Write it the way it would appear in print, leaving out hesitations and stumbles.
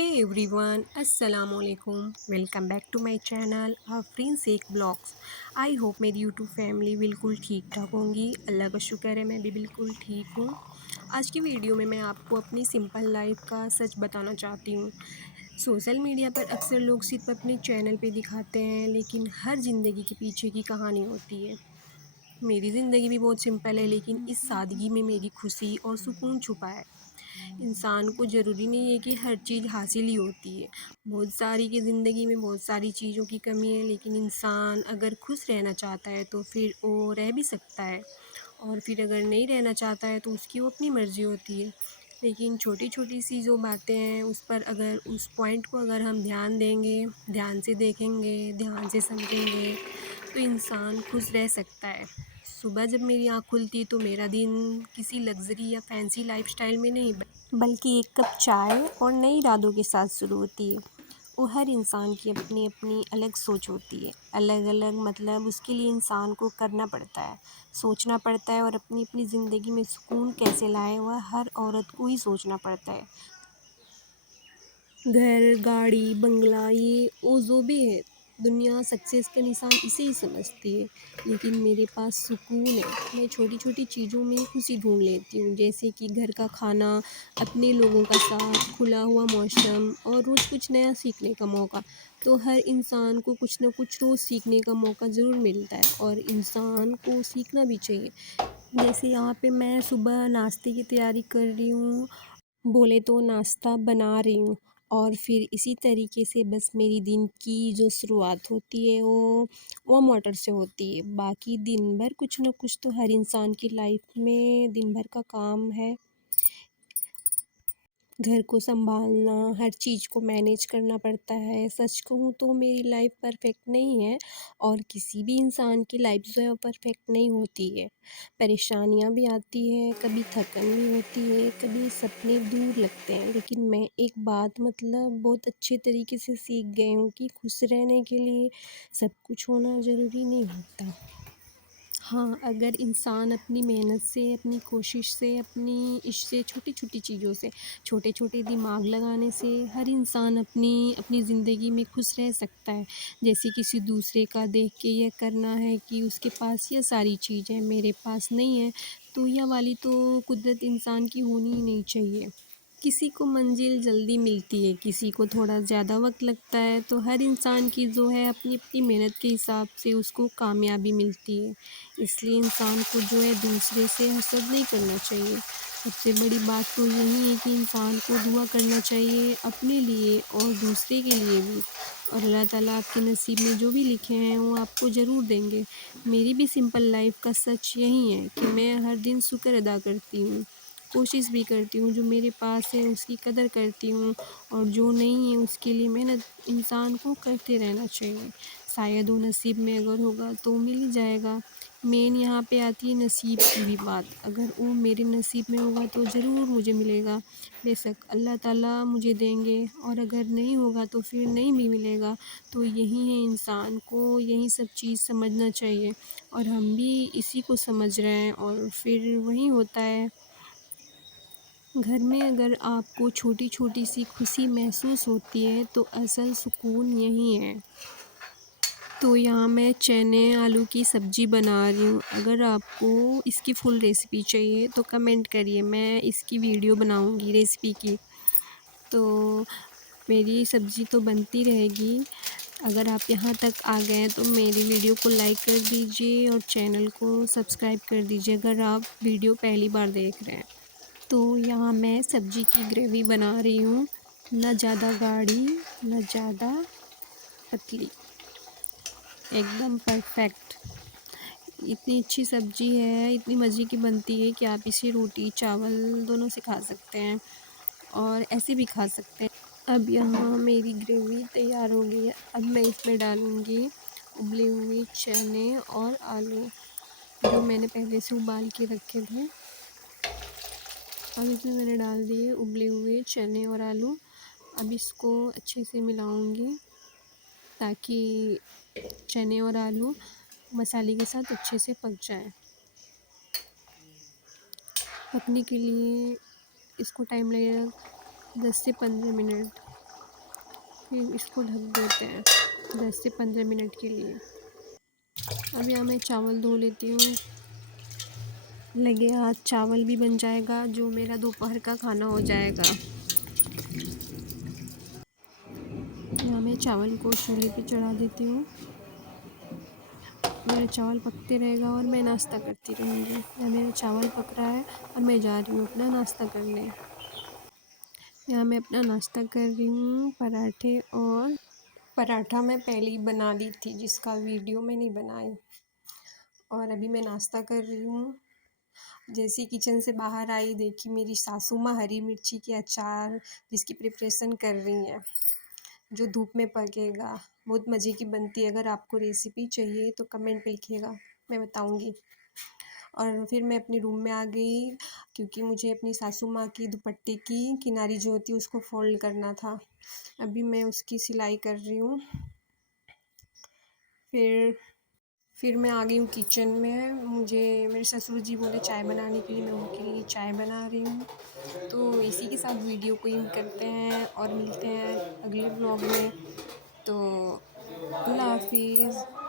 Hey everyone, Assalamualaikum. Welcome back to my channel Afreen Shaikh vlogs. I hope मेरी YouTube family बिल्कुल ठीक ठाक होंगी। अल्लाह का शुक्र है मैं भी बिल्कुल ठीक हूँ। आज की वीडियो में मैं आपको अपनी सिंपल लाइफ का सच बताना चाहती हूँ। सोशल मीडिया पर अक्सर लोग सिर्फ अपने चैनल पे दिखाते हैं, लेकिन हर ज़िंदगी के पीछे की कहानी होती है। मेरी ज़िंदगी भी बहुत सिंपल है, लेकिन इस सादगी में मेरी खुशी और सुकून छुपा है। इंसान को ज़रूरी नहीं है कि हर चीज़ हासिल ही होती है। बहुत सारी की ज़िंदगी में बहुत सारी चीज़ों की कमी है, लेकिन इंसान अगर खुश रहना चाहता है तो फिर वो रह भी सकता है, और फिर अगर नहीं रहना चाहता है तो उसकी वो अपनी मर्ज़ी होती है। लेकिन छोटी छोटी सी जो बातें हैं उस पर अगर उस पॉइंट को अगर हम ध्यान देंगे, ध्यान से देखेंगे, ध्यान से समझेंगे, तो इंसान खुश रह सकता है। सुबह जब मेरी आँख खुलती तो मेरा दिन किसी लग्ज़री या फैंसी लाइफ़स्टाइल में नहीं बल्कि एक कप चाय और नए इरादों के साथ शुरू होती है। वो हर इंसान की अपनी अपनी अलग सोच होती है, अलग अलग मतलब उसके लिए इंसान को करना पड़ता है, सोचना पड़ता है, और अपनी अपनी ज़िंदगी में सुकून कैसे लाए वह हर औरत को ही सोचना पड़ता है। घर, गाड़ी, बंगला, ये वो जो भी है, दुनिया सक्सेस का निशान इसे ही समझती है। लेकिन मेरे पास सुकून है। मैं छोटी छोटी चीज़ों में खुशी ढूंढ लेती हूँ, जैसे कि घर का खाना, अपने लोगों का साथ, खुला हुआ मौसम और रोज़ कुछ नया सीखने का मौका। तो हर इंसान को कुछ ना कुछ रोज़ सीखने का मौका ज़रूर मिलता है, और इंसान को सीखना भी चाहिए। जैसे यहाँ पे मैं सुबह नाश्ते की तैयारी कर रही हूँ, बोले तो नाश्ता बना रही हूँ, और फिर इसी तरीके से बस मेरी दिन की जो शुरुआत होती है वो मोटर से होती है। बाकी दिन भर कुछ ना कुछ तो हर इंसान की लाइफ में दिन भर का काम है। घर को सँभालना, हर चीज़ को मैनेज करना पड़ता है। सच कहूँ तो मेरी लाइफ़ परफ़ेक्ट नहीं है, और किसी भी इंसान की लाइफ़ जो है वो परफ़ेक्ट नहीं होती है। परेशानियाँ भी आती हैं, कभी थकन भी होती है, कभी सपने दूर लगते हैं। लेकिन मैं एक बात मतलब बहुत अच्छे तरीके से सीख गई हूँ कि खुश रहने के लिए सब कुछ होना ज़रूरी नहीं होता। हाँ, अगर इंसान अपनी मेहनत से, अपनी कोशिश से, अपनी इससे छोटी-छोटी चीज़ों से, छोटे-छोटे दिमाग लगाने से हर इंसान अपनी अपनी ज़िंदगी में खुश रह सकता है। जैसे किसी दूसरे का देख के ये करना है कि उसके पास ये सारी चीज़ है, मेरे पास नहीं है, तो यह वाली तो कुदरत इंसान की होनी ही नहीं चाहिए। किसी को मंजिल जल्दी मिलती है, किसी को थोड़ा ज़्यादा वक़्त लगता है, तो हर इंसान की जो है अपनी-अपनी मेहनत के हिसाब से उसको कामयाबी मिलती है। इसलिए इंसान को जो है दूसरे से हसद नहीं करना चाहिए। सबसे बड़ी बात तो यही है कि इंसान को दुआ करना चाहिए अपने लिए और दूसरे के लिए भी, और अल्लाह ताला आपके नसीब में जो भी लिखे हैं वो आपको ज़रूर देंगे। मेरी भी सिंपल लाइफ़ का सच यही है कि मैं हर दिन शुक्र अदा करती हूँ, कोशिश भी करती हूँ, जो मेरे पास है उसकी कदर करती हूँ, और जो नहीं है उसके लिए मेहनत इंसान को करते रहना चाहिए। शायद वो नसीब में अगर होगा तो मिल ही जाएगा। मेन यहाँ पे आती है नसीब की भी बात, अगर वो मेरे नसीब में होगा तो ज़रूर मुझे मिलेगा। बेशक अल्लाह ताला मुझे देंगे, और अगर नहीं होगा तो फिर नहीं भी मिलेगा। तो यही है, इंसान को यही सब चीज़ समझना चाहिए, और हम भी इसी को समझ रहे हैं, और फिर वही होता है। घर में अगर आपको छोटी-छोटी सी खुशी महसूस होती है तो असल सुकून यही है। तो यहाँ मैं चने आलू की सब्ज़ी बना रही हूँ। अगर आपको इसकी फुल रेसिपी चाहिए तो कमेंट करिए, मैं इसकी वीडियो बनाऊँगी रेसिपी की। तो मेरी सब्ज़ी तो बनती रहेगी। अगर आप यहाँ तक आ गए हैं तो मेरी वीडियो को लाइक कर दीजिए और चैनल को सब्सक्राइब कर दीजिए अगर आप वीडियो पहली बार देख रहे हैं। तो यहाँ मैं सब्ज़ी की ग्रेवी बना रही हूँ, ना ज़्यादा गाढ़ी, ना ज़्यादा पतली, एकदम परफेक्ट। इतनी अच्छी सब्ज़ी है, इतनी मज़े की बनती है कि आप इसे रोटी, चावल दोनों से खा सकते हैं, और ऐसे भी खा सकते हैं। अब यहाँ मेरी ग्रेवी तैयार हो गई है। अब मैं इसमें डालूँगी उबले हुए चने और आलू, जो मैंने पहले से उबाल के रखे थे। अब इसमें मैंने डाल दिए उबले हुए चने और आलू। अब इसको अच्छे से मिलाऊंगी ताकि चने और आलू मसाले के साथ अच्छे से पक जाए। पकने के लिए इसको टाइम लगेगा 10 से 15 मिनट। फिर इसको ढक देते हैं 10 से 15 मिनट के लिए। अब यहाँ मैं चावल धो लेती हूँ। लगे हाथ चावल भी बन जाएगा, जो मेरा दोपहर का खाना हो जाएगा। यहाँ मैं चावल को चूल्हे पे चढ़ा देती हूँ। मेरा चावल पकते रहेगा और मैं नाश्ता करती रहूँगी। यहाँ मेरा चावल पक रहा है और मैं जा रही हूँ अपना नाश्ता करने। यहाँ मैं अपना नाश्ता कर रही हूँ, पराठे और पराठा मैं पहले ही बना ली थी, जिसका वीडियो मैं नहीं बनाई। और अभी मैं नाश्ता कर रही हूँ। जैसे किचन से बाहर आई, देखी मेरी सासू माँ हरी मिर्ची के अचार जिसकी प्रिपरेशन कर रही हैं, जो धूप में पकेगा। बहुत मज़े की बनती है। अगर आपको रेसिपी चाहिए तो कमेंट पे लिखिएगा, मैं बताऊँगी। और फिर मैं अपने रूम में आ गई, क्योंकि मुझे अपनी सासू माँ की दुपट्टे की किनारी जो होती है उसको फ़ोल्ड करना था। अभी मैं उसकी सिलाई कर रही हूँ। फिर मैं आ गई हूँ किचन में। मुझे मेरे ससुर जी बोले चाय बनाने के लिए, मैं उनके लिए चाय बना रही हूँ। तो इसी के साथ वीडियो को एंड करते हैं और मिलते हैं अगले ब्लॉग में। तो अल्लाह हाफ़िज़।